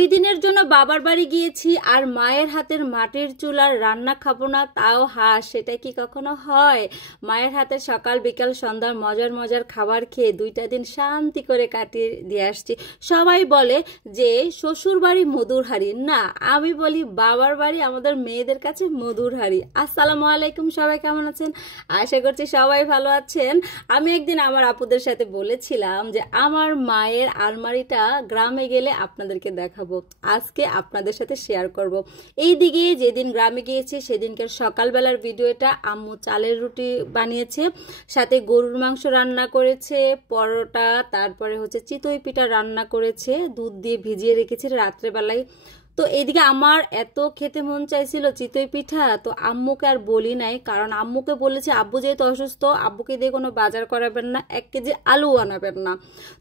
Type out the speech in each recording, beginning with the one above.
2 দিনের জন্য বাবার বাড়ি গিয়েছি আর মায়ের হাতের মাটির চুলার রান্না খাবো না, তাও হাঁস। সেটা কি কখনো হয়? মায়ের হাতে সকাল বিকাল সন্ধ্যার মজার মজার খাবার খেয়ে 2টা দিন শান্তি করে কাটিয়ে দিয়ে আসছি। সবাই বলে যে শ্বশুর বাড়ি মধুর হাঁড়ি, না আমি বলি বাবার বাড়ি আমাদের মেয়েদের কাছে মধুর হাঁড়ি। আসসালামু আলাইকুম, সবাই কেমন আছেন? আশা করছি সবাই ভালো আছেন। আমি একদিন আমার আপুদের সাথে বলেছিলাম যে আমার মায়ের আলমারিটা গ্রামে গেলে আপনাদেরকে দেখাবো, আজকে আপনাদের সাথে শেয়ার করব। এইদিকে যেদিন গ্রামে গিয়েছি সেদিনকার সকালবেলার ভিডিওটা। আম্মু চালের রুটি বানিয়েছে, সাথে গরুর মাংস রান্না করেছে, পরোটা, তারপরে হচ্ছে চিতই পিঠা রান্না করেছে, দুধ দিয়ে ভিজিয়ে রেখেছে রাত্রেবেলায়। তো এইদিকে আমার এত খেতে মন চাইছিল চিতই পিঠা, তো আম্মুকে আর বলি নাই, কারণ আম্মুকে বলেছে আব্বু যেহেতু অসুস্থ, আব্বুকে দিয়ে কোনো বাজার করাবেন না, 1 কেজি আলু আনাবেন না।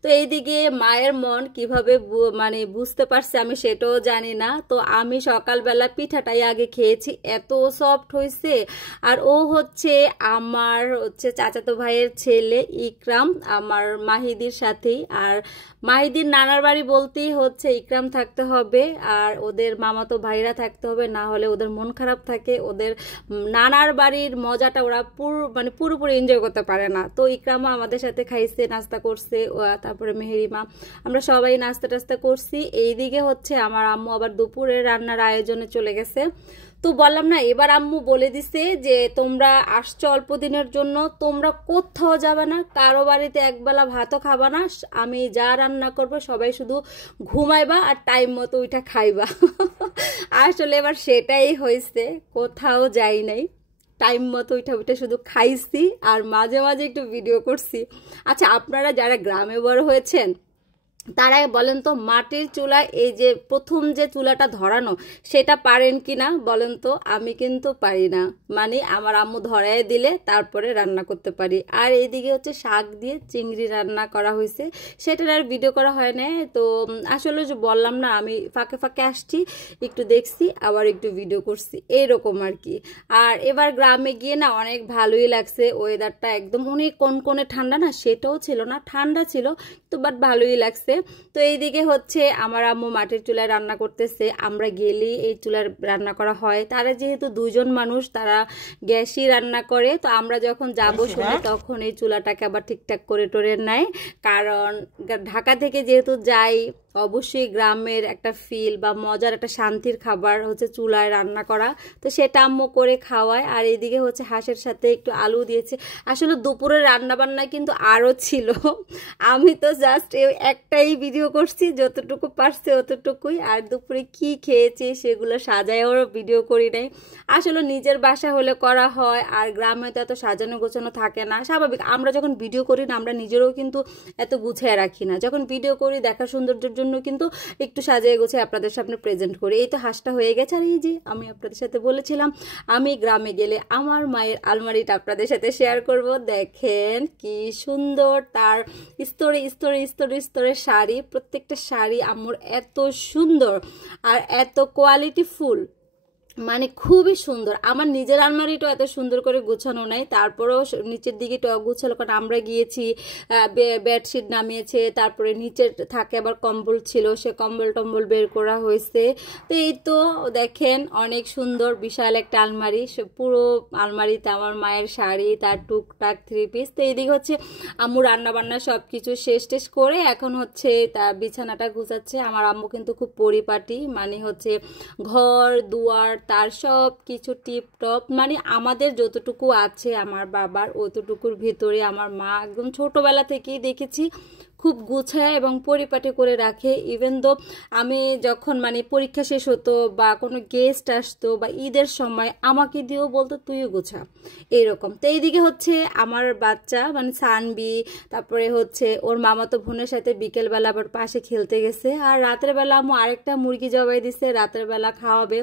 তো এইদিকে মায়ের মন কিভাবে মানে বুঝতে পারছে আমি সেটাও জানি না। তো আমি সকালবেলা পিঠাটাই আগে খেয়েছি, এত সফট হয়েছে। আর ও হচ্ছে আমার চাচাতো ভাইয়ের ছেলে ইকরাম, আমার মাহিদির সাথেই। আর মাহিদির নানার বাড়ি বলতেই হচ্ছে ইকরাম থাকতে হবে আর ওদের মামাতো ভাইরা থাকতে হবে, না হলে ওদের মন খারাপ থাকে। ওদের নানার বাড়ির মজাটা ওরা পুরোপুরি এনজয় করতে পারে না। তো ইকরামও আমাদের সাথে খাইছে, নাস্তা করছে, তারপরে মেহেরিমা, আমরা সবাই নাস্তা টাস্তা করছি। এইদিকে হচ্ছে আমার আম্মু আবার দুপুরে রান্নার আয়োজনে চলে গেছে। তো বললাম না, এবার আম্মু বলে দিছে যে তোমরা আসছো অল্প দিনের জন্য, তোমরা কোথাও যাবে না, কারো বাড়িতে একবেলা ভাতও খাবা না, আমি যা রান্না করবো সবাই শুধু ঘুমাইবা আর টাইম মতো ওইটা খাইবা। আসলে এবার সেটাই হয়েছে, কোথাও যাই নাই, টাইম মতো ওইটা শুধু খাইছি আর মাঝে মাঝে একটু ভিডিও করছি। আচ্ছা, আপনারা যারা গ্রামে বড় হয়েছেন তারা বলেন তো, মাটির চুলা এই যে প্রথম যে চুলাটা ধরানো সেটা পারেন কি না বলেন তো? আমি কিন্তু পারি না, মানে আমার আম্মু ধরায় দিলে তারপরে রান্না করতে পারি। আর এইদিকে হচ্ছে শাক দিয়ে চিংড়ি রান্না করা হয়েছে, সেটার আর ভিডিও করা হয় না। তো আসলে যে বললাম না, আমি ফাঁকে ফাঁকে আসছি, একটু দেখছি আবার একটু ভিডিও করছি, এইরকম আর কি। আর এবার গ্রামে গিয়ে না অনেক ভালোই লাগছে, ওয়েদারটা একদম অনেক কনকনে ঠান্ডা না, সেটাও ছিল না, ঠান্ডা ছিল তো, বাট ভালোই লাগছে। তো এইদিকে হচ্ছে আমার আম্মু মাটির চুলায় রান্না করতেছে। আমরা গেলেই এই চুলার রান্না করা হয়, তারা যেহেতু 2 জন মানুষ, তারা গ্যাসই রান্না করে। তো আমরা যখন যাবো শুনে তখন এই চুলাটাকে আবার ঠিকঠাক করে টোরে নেয়, কারণ ঢাকা থেকে যেহেতু যাই, অবশ্যই গ্রামের একটা ফিল বা মজার একটা শান্তির খাবার হচ্ছে চুলায় রান্না করা। তো সেটা আম্মু করে খাওয়ায়। আর এইদিকে হচ্ছে হাঁসের সাথে একটু আলু দিয়েছে। আসলে দুপুরের রান্না বান্না কিন্তু আরও ছিল, আমি তো জাস্ট একটাই ভিডিও করছি, যতটুকু পারছি অতটুকুই। আর দুপুরে কি খেয়েছি সেগুলো সাজায়ও ভিডিও করি নাই। আসলে নিজের বাসা হলে করা হয়, আর গ্রামে তো এত সাজানো গোছানো থাকে না, স্বাভাবিক। আমরা যখন ভিডিও করি না, আমরা নিজেরও কিন্তু এত গুছিয়ে রাখি না, যখন ভিডিও করি দেখার সৌন্দর্যের জন্য কিন্তু একটু সাজিয়ে গুছিয়ে আপনাদের সামনে প্রেজেন্ট করি। এই তো হাঁসটা হয়ে গেছে। আর এই যে আমি আপনাদের সাথে বলেছিলাম আমি গ্রামে গেলে আমার মায়ের আলমারিটা আপনাদের সাথে শেয়ার করব। দেখেন কি সুন্দর, তার স্তরে স্তরে স্তরে স্তরে শাড়ি, প্রত্যেকটা শাড়ি আম্মুর এত সুন্দর আর এত কোয়ালিটি ফুল, মানে খুবই সুন্দর। আমার নিজের আলমারিটাও এত সুন্দর করে গোছানো নাই, তারপরেও নিচের দিকে গোছালো, কারণ আমরা গিয়েছি, বেডশিট নামিয়েছে, তারপরে নিচে থাকে আবার কম্বল ছিল, সে কম্বল টম্বল বের করা হয়েছে। তো এই তো দেখেন অনেক সুন্দর বিশাল একটা আলমারি, পুরো আলমারিতে আমার মায়ের শাড়ি, তার টুকটাক 3 পিস। তো এইদিকে হচ্ছে আম্মু রান্না বান্না সব কিছু শেষ টেস করে এখন হচ্ছে তার বিছানাটা গুছাচ্ছে। আমার আম্মু কিন্তু খুব পরিপাটি, মানে হচ্ছে ঘর দুয়ার তার সব কিছু টিপটপ, মানে আমাদের যতটুকু আছে আমার বাবার অতটুকুর ভিতরে আমার মা একদম ছোটবেলা থেকেই দেখেছি খুব গুছায় এবং পরিপাটি করে রাখে। ইভেন দো আমি যখন মানে পরীক্ষা শেষ হতো বা কোনো গেস্ট আসতো বা ঈদের সময় আমাকে দিয়েও বলতো তুইও গুছা, এইরকম। তো এইদিকে হচ্ছে আমার বাচ্চা মানে সানবি, তারপরে হচ্ছে ওর মামাতো বোনের সাথে বিকেলবেলা আবার পাশে খেলতে গেছে। আর রাতের বেলা আম্মু আরেকটা মুরগি জবাই দিছে, রাতের বেলা খাওয়াবে।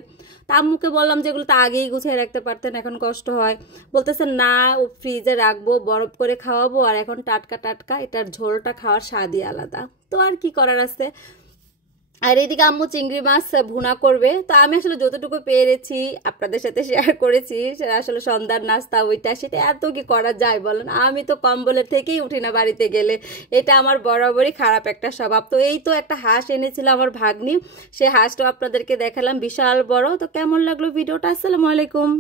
তা আম্মুকে বললাম যেগুলো তো আগেই গুছিয়ে রাখতে পারতেন, এখন কষ্ট হয়। বলতেছে না, ও ফ্রিজে রাখবো, বরফ করে খাওয়াবো, আর এখন টাটকা টাটকা এটার ঝোলটা খাওয়ার স্বাদই আলাদা। তো আর কি করার আছে। আর এদিকে আম্মু চিংড়ি মাছ ভুনা করবে। তো আমি আসলে যতটুকু পেরেছি আপনাদের সাথে শেয়ার করেছি, সেটা আসলে সন্ধ্যার নাস্তা ওইটা সেটা এত কি করা যায় বলেন, আমি তো কম্বলের থেকেই উঠি না বাড়িতে গেলে, এটা আমার বরাবরই খারাপ একটা স্বভাব। তো এই তো একটা হাঁস এনেছিল আমার ভাগ্নি, সে হাঁসটা আপনাদেরকে দেখালাম বিশাল বড়। তো কেমন লাগলো ভিডিওটা? আসসালামু আলাইকুম।